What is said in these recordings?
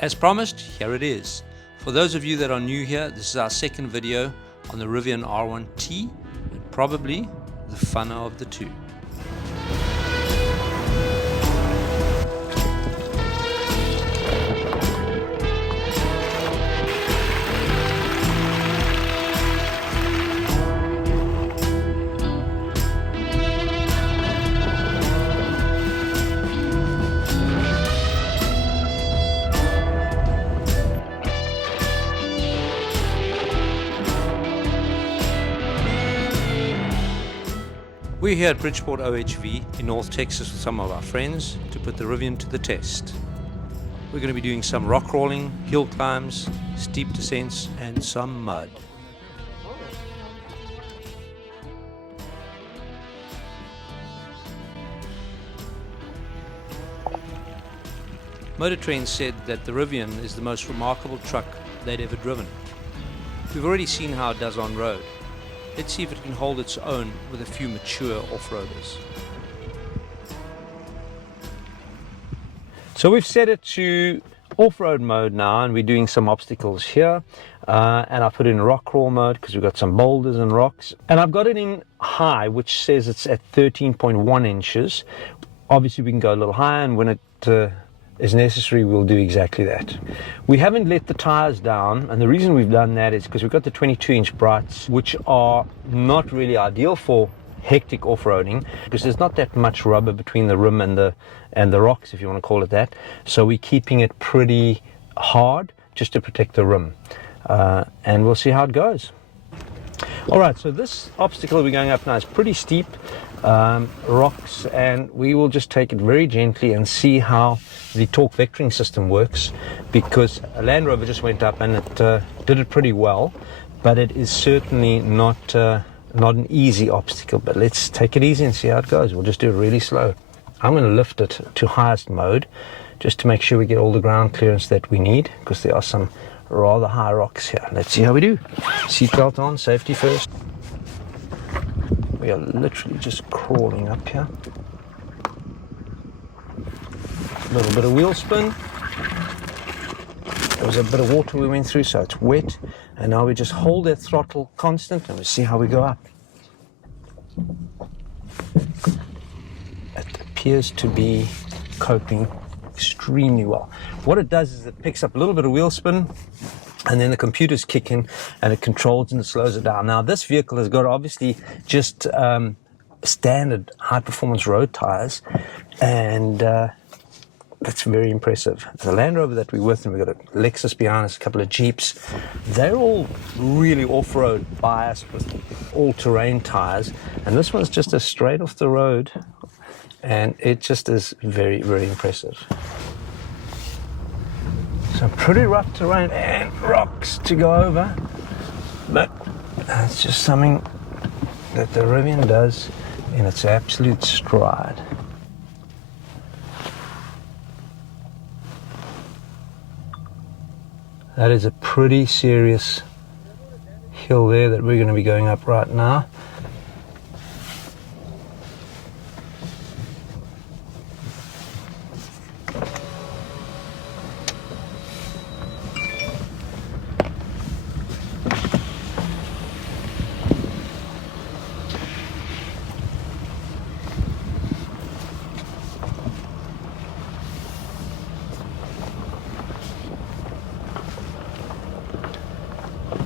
As promised, here it is. For those of you that are new here, this is our second video on the Rivian R1T, and probably the funner of the two. We're here at Bridgeport OHV in North Texas with some of our friends to put the Rivian to the test. We're going to be doing some rock crawling, hill climbs, steep descents and some mud. Motor Trend said that the Rivian is the most remarkable truck they'd ever driven. We've already seen how it does on road. Let's see if it can hold its own with a few mature off-roaders. So we've set it to off-road mode now, and we're doing some obstacles here. And I put it in rock crawl mode because we've got some boulders and rocks. And I've got it in high, which says it's at 13.1 inches. Obviously we can go a little higher, and when it is necessary, we'll do exactly that. We haven't let the tires down, and the reason we've done that is because we've got the 22-inch brights, which are not really ideal for hectic off-roading because there's not that much rubber between the rim and the rocks, if you want to call it that. So we're keeping it pretty hard just to protect the rim, and we'll see how it goes. All right, so this obstacle we're going up now is pretty steep, rocks, and we will just take it very gently and see how the torque vectoring system works, because a Land Rover just went up and it did it pretty well, but it is certainly not an easy obstacle. But let's take it easy and see how it goes. We'll just do it really slow. I'm going to lift it to highest mode just to make sure we get all the ground clearance that we need, because there are some rather high rocks here. Let's see how we do. Seatbelt on, safety first. We are literally just crawling up here. A little bit of wheel spin. There was a bit of water we went through, so it's wet. And now we just hold that throttle constant and we see how we go up. It appears to be coping extremely well. What it does is it picks up a little bit of wheel spin, and then the computers kick in and it controls and it slows it down. Now this vehicle has got obviously just standard high performance road tires, and that's very impressive. The Land Rover that we're with, and we've got a Lexus behind us, a couple of Jeeps, they're all really off-road biased with all-terrain tires, and this one's just a straight off the road, and it just is very, very impressive. So pretty rough terrain and rocks to go over, but that's just something that the Rivian does in its absolute stride. That is a pretty serious hill there that we're going to be going up right now.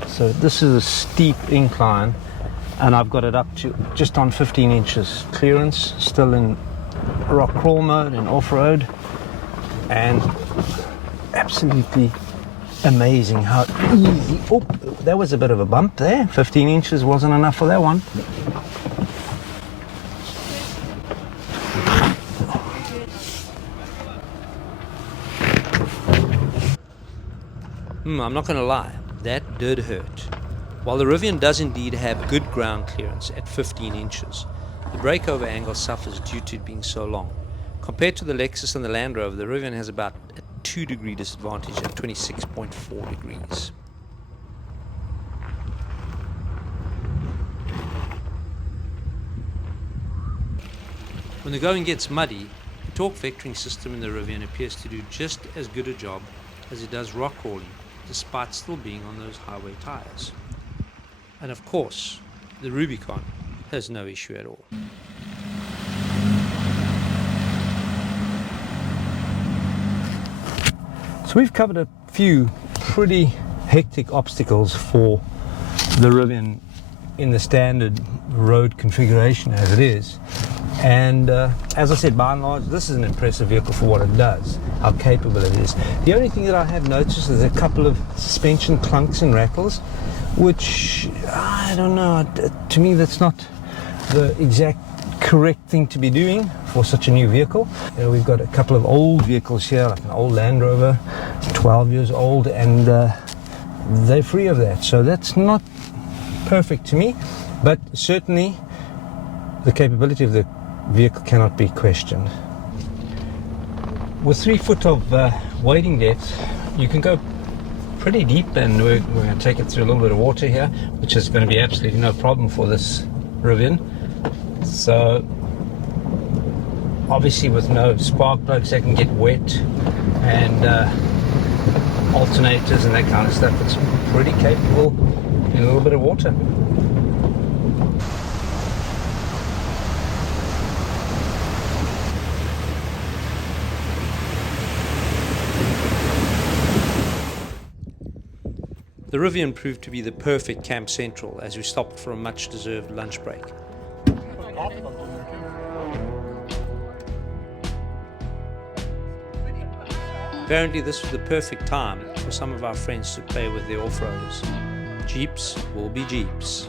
So this is a steep incline, and I've got it up to just on 15 inches clearance, still in rock crawl mode and off-road, and absolutely amazing how easy. Oh, there was a bit of a bump there. 15 inches wasn't enough for that one. I'm not going to lie. That did hurt. While the Rivian does indeed have good ground clearance at 15 inches, the breakover angle suffers due to it being so long. Compared to the Lexus and the Land Rover, the Rivian has about a 2-degree disadvantage at 26.4 degrees. When the going gets muddy, the torque vectoring system in the Rivian appears to do just as good a job as it does rock crawling, despite still being on those highway tires. And of course, the Rubicon has no issue at all. So we've covered a few pretty hectic obstacles for the Rivian in the standard road configuration as it is, and as I said, by and large this is an impressive vehicle for what it does, how capable it is. The only thing that I have noticed is a couple of suspension clunks and rattles, which I don't know, to me that's not the exact correct thing to be doing for such a new vehicle. We've got a couple of old vehicles here, like an old Land Rover, 12 years old, and they're free of that, so that's not perfect to me, but certainly the capability of the vehicle cannot be questioned. With 3 foot of wading depth, you can go pretty deep, and we're going to take it through a little bit of water here, which is going to be absolutely no problem for this Rivian. So obviously with no spark plugs that can get wet, and alternators and that kind of stuff, it's pretty capable in a little bit of water. The Rivian proved to be the perfect camp central as we stopped for a much deserved lunch break. Apparently this was the perfect time for some of our friends to play with their off-roaders. Jeeps will be Jeeps.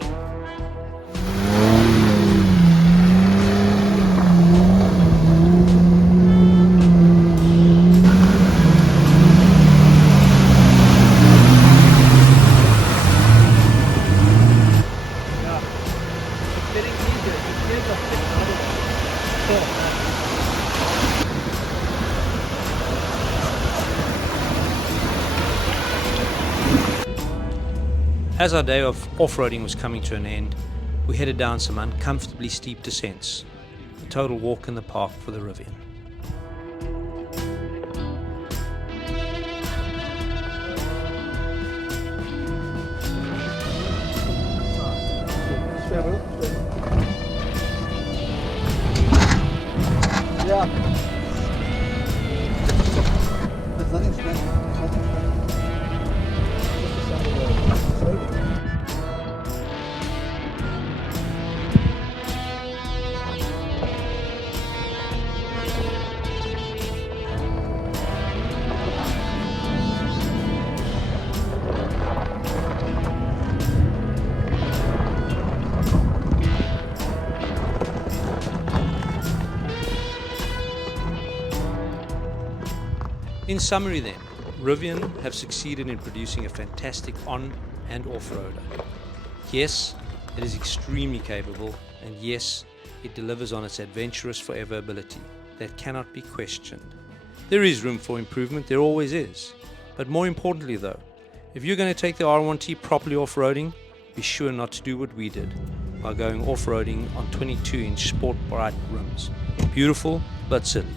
As our day of off-roading was coming to an end, we headed down some uncomfortably steep descents. A total walk in the park for the Rivian. In summary then, Rivian have succeeded in producing a fantastic on and off-roader. Yes, it is extremely capable, and yes, it delivers on its adventurous forever ability. That cannot be questioned. There is room for improvement, there always is. But more importantly though, if you're going to take the R1T properly off-roading, be sure not to do what we did by going off-roading on 22-inch Sport Bright rims. Beautiful, but silly.